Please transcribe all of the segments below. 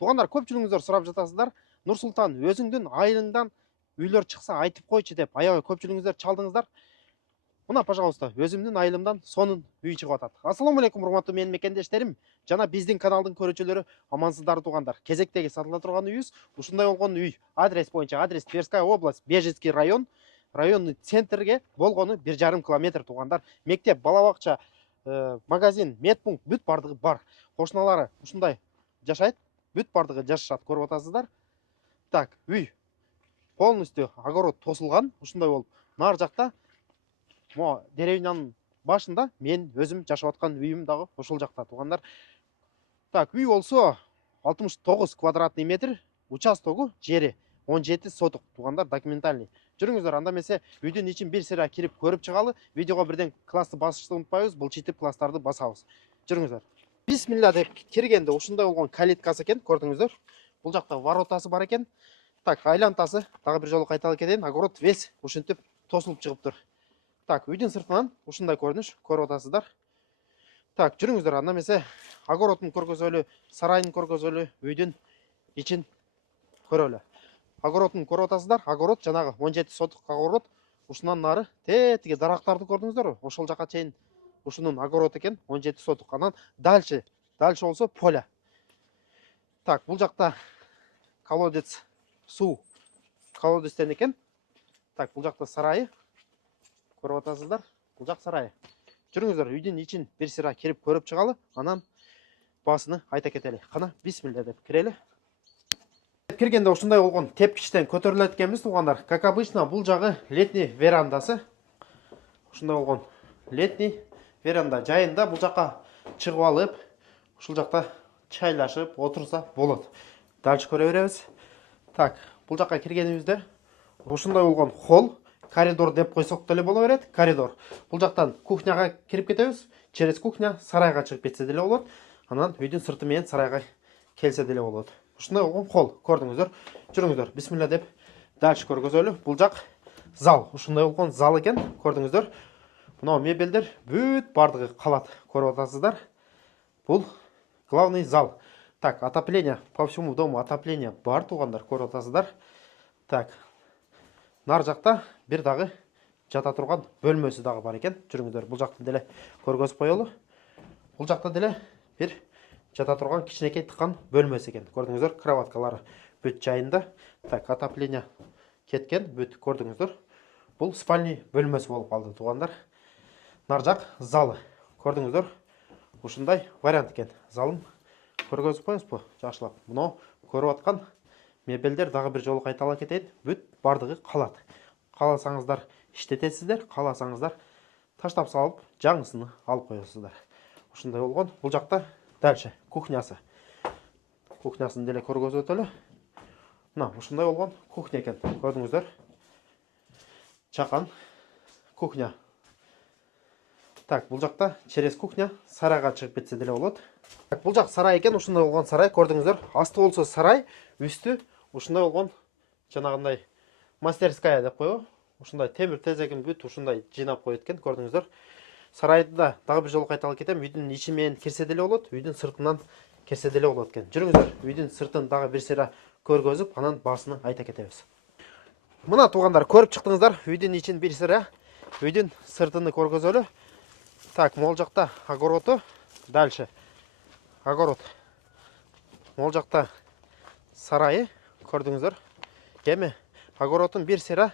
Туғандар, көпчүлүгүңүздөр сурап жатасыздар. Нурсултан, өзүңдүн айылыңдан үйлөр чыкса айтып койчу деп аябай көпчүлүгүңүздөр чалдыңыздар. Мына, пожалуйста, өзүмдүн айылымдан сонун үй чыгып атат. Ассаламу алейкум, урматтуу менин мекендештерим. Жана биздин каналдын көрүүчүлөрү, амансыздар туугандар. Кезектеги сатыла турган үйүбүз ушундай болгон үй. Адрес боюнча, адрес Тверская область, Бежецкий район. Райондун центрге болгону 1,5 километр туугандар. Мектеп, бала бакча, магазин, медпункт бүт бардыгы бар. Кошуналары ушундай жашайт, бүт бардыгы жашашат, көрүп атасыздар. Так, үй полностью огород тосулган, ушундай болуп. Нар жакта, мо деревнянын башында мен өзүм жашап аткан үйүм дагы ошол жакта туугандар. Так, үй болсо 69 квадратный метр, участогу жери 17 соток туугандар, документальный. Жүрүңүздөр, анда эмесе үйдүн ичин бир сыйра кирип көрүп чыгалы. Видеого бирден классты басышты унутпайбыз, булчитип класстарды басабыз. Жүрүңүздөр. Бисмилла деп киргенде ушундай болгон калиткасы экен, көрдүңүздөр. Бул жакта воротасы бар экен. Так, айлантасы дагы бир жолу кайталап кетейин. Огород весь ушинтип тосулуп чыгыптыр. Так, үйдүн сыртынан ушундай көрүнүш, көрүп атасыздар. Так, жүрүңүздөр, анда эмесе огородун көргөзөлү, сарайын көргөзөлү, үйдүн ичин көрөлү. Огородун көрүп атасыздар. Огород жанагы 17 соток огород. Ушунан нары тетиги дарактарды көрдүңүздөр. Ошол жака чейин ушунун огород экен, 17 соток. Анан дальше болсо поле. Так, бул жакта колодец, суу колодецтен экен. Так, бул жакта сарайы. Көрүп атасыздар. Бул жак сарайы. Жүрүңүздөр, үйдүн ичин бир сыйра кирип көрүп чыгалы, анан басыны айта кетели. Кана, бисмилла деп кирели. Киргенде ушундай болгон тепкичтен көтөрүлөт экенбиз туугандар. Как обычно, бул жагы летний верандасы. Ушундай болгон летний веранда жайында бул жака чыгып алып, ушул жакта чайлашып отурса болот. Дальше көрө беребиз. Так, бул жака киргенибизде ушундай болгон холл, коридор деп койсок деле боло берет. Коридор. Бул жактан кухняга кирип кетебиз. Через кухня сарайга чыгып кетсе деле болот. Анан үйдүн сырты менен сарайга келсе деле болот. Ушундай болгон холл, көрдүңүздөр. Жүрүңүздөр, бисмилла деп дальше көргөзөлү. Бул жак зал. Ушундай болгон зал экен, көрдүңүздөр. Мына мебелдер бүт бардыгы калат, көрүп атасыздар. Бул главный зал. Так, отопление по всему дому, отопление бар туугандар, көрүп атасыздар. Так, нар жакта бир дагы жата турган бөлмөсү дагы бар экен. Жүрүңүздөр, бул жакты деле көргөзүп коелу. Бул жакта деле бир жата турган кичинекей тыккан бөлмөсү экен. Көрдүңүздөр, кроваткалары бүт жайында. Так, отопление кеткен, бүт көрдүңүздөр. Бул спальный бөлмөсү болуп калды туугандар. Нар жак залы. Көрдүңүздөр, ушундай вариант экен. Залым көргөзүп коебузбу? Жакшылап. Мына көрүп аткан мебелдер дагы бир жолу кайталап кетейин. Бүт бардыгы калат. Кааласаңыздар иштетесиздер, кааласаңыздар таштап салып, жаңысыны алып коесуздар. Ушундай болгон. Бул жакта дальше кухнясы. Кухнясын деле көргөзүп өтөлү. Мына ушундай болгон кухня экен. Көрдүңүздөр. Чакан кухня. Так, бул жакта через кухня сарайга чыгып кетсе деле болот. Так, бул жак сарай экен, ушундай болгон сарай, көрдүңүздөр. Асты болсо сарай, үстү ушундай болгон жанагындай мастерская деп койбу. Ушундай темир тезегин бүт ушундай жыйнап коет экен, көрдүңүздөр. Сарайды да дагы бир жолу кайталап кетем. Үйдүн ичи менен кирсе деле болот, үйдүн сыртынан кирсе деле болот экен. Жүрүңүздөр, үйдүн сыртын дагы бир сыйра көргөзүп, анан баасыны айта кетебиз. Мына туугандар, көрүп чыктыңыздар, үйдүн ичин бир сыйра, үйдүн сыртыны көргөзөлү. Так, мол жакта огороду, дальше огород. Мол жакта сарайы, көрдүңүздөр. Эми огородун бир сыйра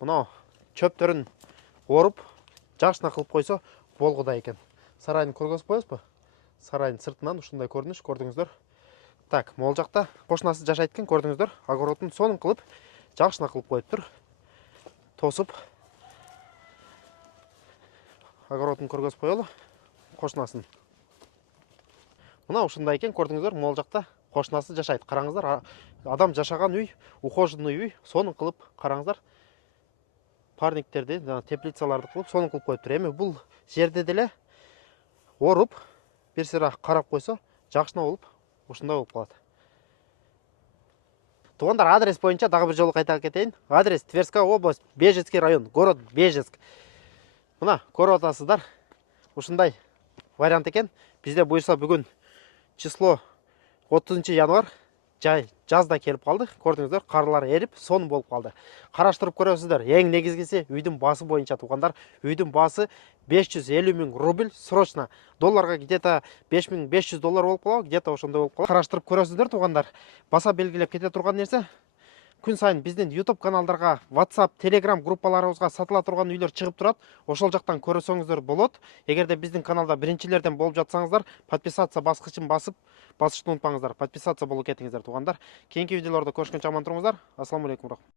мына чөптөрүн оруп, жакшына кылып койсо болгудай экен. Сарайын көргөзүп коебузбу? Сарайдын сыртынан ушундай көрүнүш, көрдүңүздөр. Так, мол жакта кошунасы жашайт экен, көрдүңүздөр. Огородун сонун кылып, жакшына кылып коюптур. Тосуп огородун көргөзүп коелу, кошунасын. Мына ушундай экен, көрдүңүздөр. Мол жакта кошунасы жашайт. Караңыздар, адам жашаган үй, ухоженный үй, сонун кылып, караңыздар. Парниктерди, теплицаларды кылып, сонун кылып коюптур. Эми бул жерде деле оруп, бир сыйра карап койсо, жакшына болуп, ушундай болуп калат. Туугандар, адрес боюнча дагы бир жолу кайталап кетейин. Адрес Тверская область, Бежецкий район, город Бежецк. Мына көрүп атасыздар. Ушундай вариант экен. Бизде буюрса бүгүн число 30 январь жай жазда келіп қалды. Көрдіңіздер, қарлар еріп, сон болып қалды. Қараштырып көресіздер. Ең негізгісі үйдің басы бойынша туғандар. Үйдің басы 550 000 рубль срочно. Долларға где-то 5500 доллар болып қалау, где-то ошондай болып қалау. Қараштырып көресіздер туғандар. Баса белгілеп кете тұрған нәрсе. Күн сайын біздің YouTube каналдарға, WhatsApp, Telegram группаларыбызға сатыла тұрған үйлер шығып тұрады. Ошол жақтан көрсөңүздөр болот. Эгер де біздің каналда биринчилерден болып жатсаңыздар, подписаться баскычын басышты унутпаңыздар. Подписаться болуп кетиңиздер туғандар. Кийинки видеолордо көрүшкөнчө аман туруңуздар. Ассаламу алейкум.